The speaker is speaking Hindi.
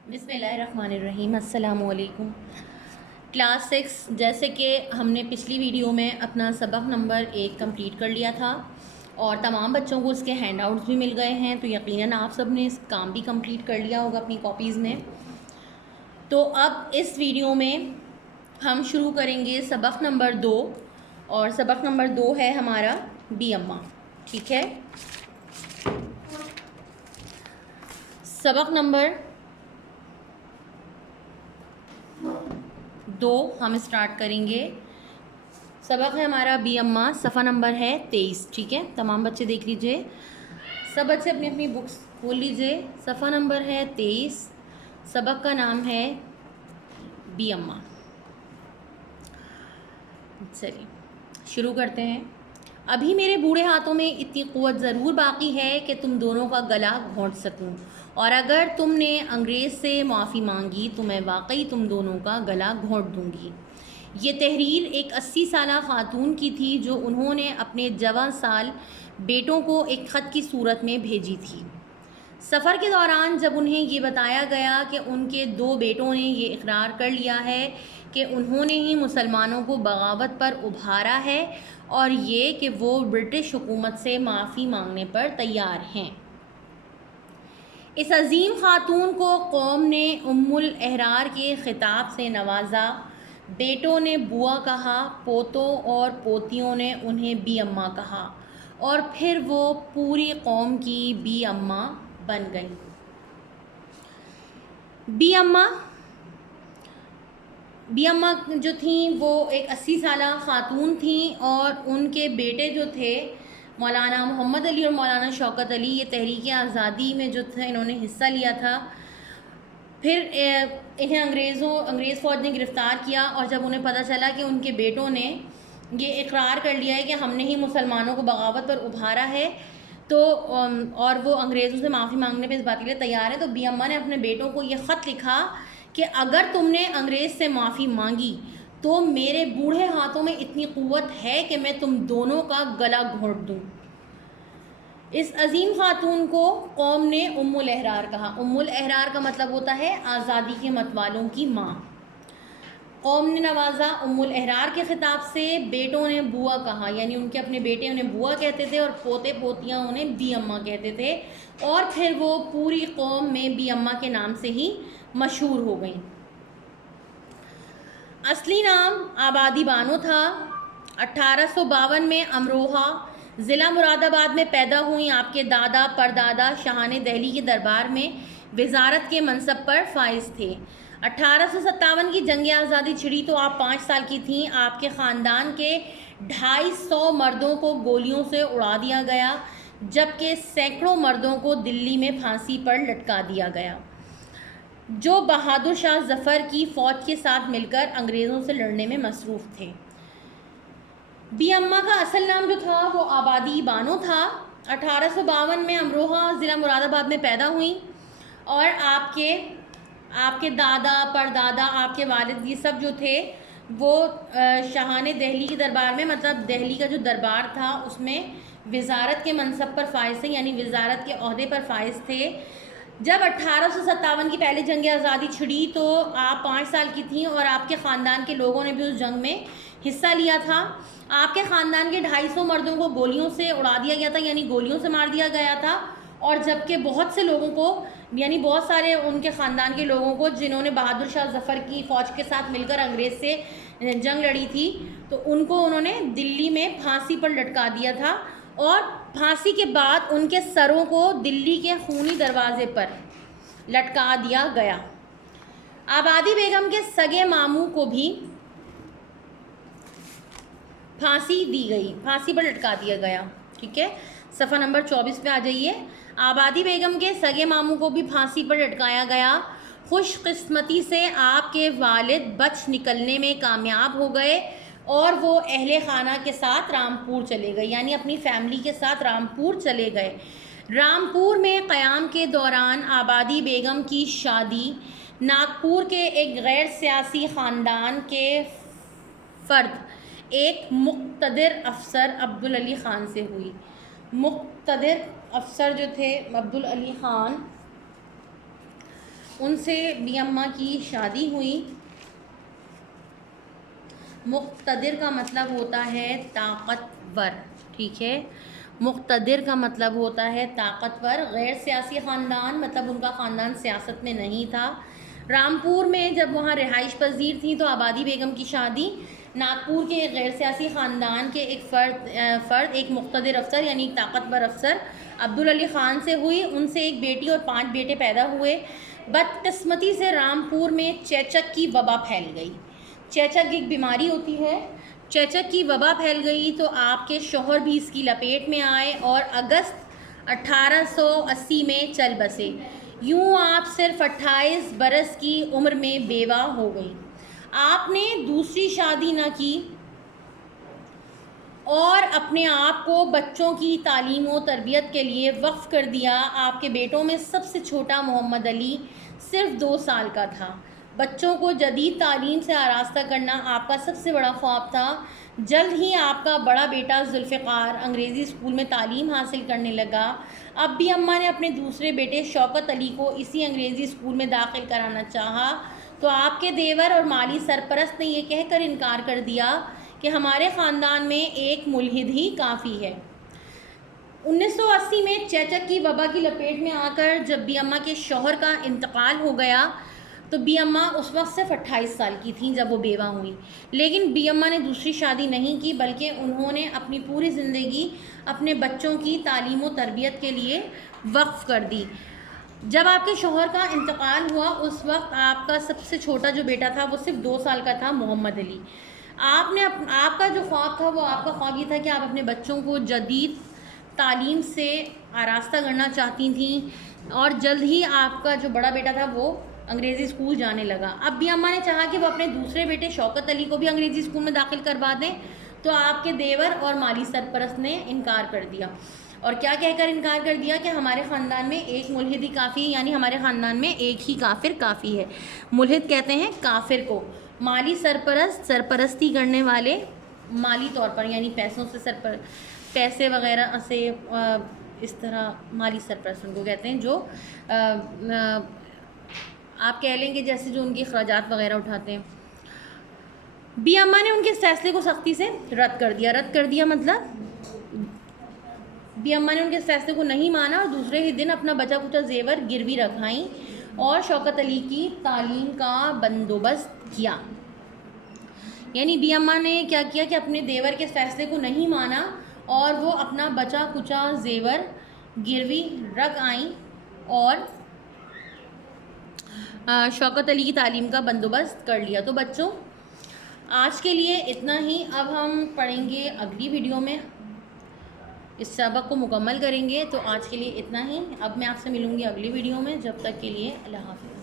बिस्मिल्लाहिर्रहमानिर्रहीम। अस्सलामुअलैकुम। क्लास 6, जैसे कि हमने पिछली वीडियो में अपना सबक नंबर 1 कंप्लीट कर लिया था और तमाम बच्चों को उसके हैंड आउट्स भी मिल गए हैं, तो यकीनन आप सब ने इस काम भी कंप्लीट कर लिया होगा अपनी कॉपीज़ में। तो अब इस वीडियो में हम शुरू करेंगे सबक नंबर 2 और सबक नंबर 2 है हमारा बी अम्मा। ठीक है, सबक नंबर 2 हम स्टार्ट करेंगे। सबक है हमारा बी अम्मा, सफ़ा नंबर है 23। ठीक है, तमाम बच्चे देख लीजिए, सब बच्चे अपनी अपनी बुक्स खोल लीजिए। सफ़ा नंबर है 23, सबक का नाम है बी अम्मा। चलिए शुरू करते हैं। अभी मेरे बूढ़े हाथों में इतनी क़ुव्वत ज़रूर बाकी है कि तुम दोनों का गला घोंट सकूं, और अगर तुमने अंग्रेज़ से माफ़ी मांगी तो मैं वाकई तुम दोनों का गला घोंट दूंगी। ये तहरीर एक 80 साला ख़ातून की थी जो उन्होंने अपने जवां साल बेटों को एक ख़त की सूरत में भेजी थी। सफ़र के दौरान जब उन्हें ये बताया गया कि उनके 2 बेटों ने ये इकरार कर लिया है कि उन्होंने ही मुसलमानों को बगावत पर उभारा है और ये कि वो ब्रिटिश हुकूमत से माफ़ी मांगने पर तैयार हैं, इस अजीम ख़ातून को कौम ने उम्मुल अहरार के ख़िताब से नवाजा। बेटों ने बुआ कहा, पोतों और पोतियों ने उन्हें बी अम्मा कहा, और फिर वो पूरी कौम की बी अम्मा बन गई। बी अम्मा जो थी वो एक 80 साला ख़ातून थी, और उनके बेटे जो थे मौलाना मोहम्मद अली और मौलाना शौकत अली, ये तहरीक आज़ादी में जो थे इन्होंने हिस्सा लिया था। फिर इन्हें अंग्रेज़ फ़ौज ने गिरफ़्तार किया, और जब उन्हें पता चला कि उनके बेटों ने ये इकरार कर लिया है कि हमने ही मुसलमानों को बगावत पर उभारा है, तो और वो अंग्रेज़ों से माफ़ी मांगने पे इस बात के लिए तैयार है, तो बी अम्मा ने अपने बेटों को ये ख़त लिखा कि अगर तुमने अंग्रेज़ से माफ़ी मांगी तो मेरे बूढ़े हाथों में इतनी क़ुव्वत है कि मैं तुम दोनों का गला घोंट दूँ। इस अजीम ख़ातून को कौम ने उम्मुल अहरार कहा। उम्मुल अहरार का मतलब होता है आज़ादी के मतवालों की माँ। कौम ने नवाजा उम्मुल अहरार के ख़िताब से। बेटों ने बुआ कहा, यानी उनके अपने बेटे उन्हें बुआ कहते थे और पोते पोतियाँ उन्हें बी अम्मा कहते थे, और फिर वो पूरी कौम में बी अम्मा के नाम से ही मशहूर हो गई। असली नाम आबादी बानो था। 1852 में अमरोहा ज़िला मुरादाबाद में पैदा हुई। आपके दादा परदादा शाहान दहली के दरबार में वज़ारत के मनसब पर फाइज थे। 1857 की जंग आज़ादी छिड़ी तो आप 5 साल की थीं। आपके ख़ानदान के 250 मर्दों को गोलियों से उड़ा दिया गया, जबकि सैकड़ों मर्दों को दिल्ली में फांसी पर लटका दिया गया, जो बहादुर शाह जफ़र की फ़ौज के साथ मिलकर अंग्रेज़ों से लड़ने में मसरूफ़ थे। बी अम्मा का असल नाम जो था वो आबादी बानो था। 1852 में अमरोहा ज़िला मुरादाबाद में पैदा हुई, और आपके दादा परदादा, आपके वालिद, ये सब जो थे वो शाहान दहली के दरबार में, मतलब दहली का जो दरबार था उसमें वज़ारत के मनसब पर फाइज थे, यानी वज़ारत के ओहदे पर फाइज थे। जब 1857 की पहले जंग आज़ादी छिड़ी तो आप 5 साल की थीं, और आपके ख़ानदान के लोगों ने भी उस जंग में हिस्सा लिया था। आपके ख़ानदान के 250 मर्दों को गोलियों से उड़ा दिया गया था, यानी गोलियों से मार दिया गया था, और जबकि बहुत से लोगों को, यानी बहुत सारे उनके ख़ानदान के लोगों को जिन्होंने बहादुर शाह जफ़र की फ़ौज के साथ मिलकर अंग्रेज़ से जंग लड़ी थी, तो उनको उन्होंने दिल्ली में फांसी पर लटका दिया था, और फांसी के बाद उनके सरों को दिल्ली के खूनी दरवाज़े पर लटका दिया गया। आबादी बेगम के सगे मामू को भी फांसी दी गई, फांसी पर लटका दिया गया। ठीक है, सफ़ा नंबर 24 पे आ जाइए। आबादी बेगम के सगे मामू को भी फांसी पर लटकाया गया। खुशकिस्मती से आपके वालिद बच निकलने में कामयाब हो गए, और वो अहले खाना के साथ रामपुर चले गए, यानी अपनी फैमिली के साथ रामपुर चले गए। रामपुर में क़याम के दौरान आबादी बेगम की शादी नागपुर के एक गैर सियासी ख़ानदान के फ़र्द, एक मुक़्तदिर अफ़सर अब्दुल अली ख़ान से हुई। मुक़्तदिर अफ़सर जो थे अब्दुल अली ख़ान, उनसे बी अम्मा की शादी हुई। मुक़्तदिर का मतलब होता है ताकतवर, ठीक है। मुक़्तदिर का मतलब होता है ताकतवर। गैर सियासी ख़ानदान मतलब उनका ख़ानदान सियासत में नहीं था। रामपुर में जब वहाँ रिहाइश पजीर थी तो आबादी बेगम की शादी नागपुर के एक गैर सियासी ख़ानदान के एक फ़र्द एक मुक़्तदिर अफसर यानी ताकतवर अफसर अब्दुल अली ख़ान से हुई। उनसे एक बेटी और 5 बेटे पैदा हुए। बदकिस्मती से रामपुर में चेचक की वबा फैल गई। चेचक एक बीमारी होती है। चेचक की वबा फैल गई तो आपके शौहर भी इसकी लपेट में आए और अगस्त 1880 में चल बसे। यूँ आप सिर्फ 28 बरस की उम्र में बेवा हो गई। आपने दूसरी शादी न की और अपने आप को बच्चों की तालीम व तरबियत के लिए वक्फ़ कर दिया। आपके बेटों में सबसे छोटा मोहम्मद अली सिर्फ 2 साल का था। बच्चों को जदीद तालीम से आरास्ता करना आपका सबसे बड़ा ख्वाब था। जल्द ही आपका बड़ा बेटा जुल्फ़िकार अंग्रेज़ी स्कूल में तालीम हासिल करने लगा। अब भी अम्मा ने अपने दूसरे बेटे शौकत अली को इसी अंग्रेज़ी स्कूल में दाखिल कराना चाहा तो आपके देवर और माली सरपरस्त ने यह कहकर इनकार कर दिया कि हमारे ख़ानदान में एक मुल्हिद ही काफ़ी है। 1980 में चेचक की वबा की लपेट में आकर जब बी अम्मा के शौहर का इंतकाल हो गया तो बी अम्मा उस वक्त सिर्फ 28 साल की थीं जब वो बेवा हुई। लेकिन बी अम्मा ने दूसरी शादी नहीं की बल्कि उन्होंने अपनी पूरी ज़िंदगी अपने बच्चों की तालीम व तरबियत के लिए वक्फ़ कर दी। जब आपके शौहर का इंतकाल हुआ उस वक्त आपका सबसे छोटा जो बेटा था वो सिर्फ 2 साल का था, मोहम्मद अली। आपका जो ख्वाब था वो आपका ख्वाब ये था कि आप अपने बच्चों को जदीद तालीम से आरास्ता करना चाहती थीं और जल्द ही आपका जो बड़ा बेटा था वो अंग्रेज़ी स्कूल जाने लगा। अब भी अम्मा ने चाहा कि वो अपने दूसरे बेटे शौकत अली को भी अंग्रेज़ी स्कूल में दाखिल करवा दें तो आपके देवर और माली सरपरस्त ने इनकार कर दिया। और क्या कहकर इनकार कर दिया कि हमारे ख़ानदान में एक मुल्हिद ही काफ़ी है, यानी हमारे ख़ानदान में एक ही काफिर काफ़ी है। मुल्हिद कहते हैं काफिर को। माली सरपरस्त सरपरस्ती करने वाले माली तौर पर यानी पैसों से पैसे वगैरह से इस तरह माली सरपरस्त उनको कहते हैं जो आप कह लेंगे जैसे जो उनके अखराजात वगैरह उठाते हैं। बी अम्मा ने उनके इस फैसले को सख्ती से रद्द कर दिया मतलब बी अम्मा ने उनके इस फैसले को नहीं माना और दूसरे ही दिन अपना बचा कुचा जेवर गिरवी रखाई और शौकत अली की तालीम का बंदोबस्त किया। यानी बी अम्मा ने क्या किया कि अपने देवर के फैसले को नहीं माना और वो अपना बचा कुचा जेवर गिरवी रख आई और शौकत अली की तालीम का बंदोबस्त कर लिया। तो बच्चों आज के लिए इतना ही। अब हम पढ़ेंगे अगली वीडियो में, इस सबक को मुकम्मल करेंगे। तो आज के लिए इतना ही। अब मैं आपसे मिलूँगी अगली वीडियो में। जब तक के लिए अल्लाह हाफ़िज़।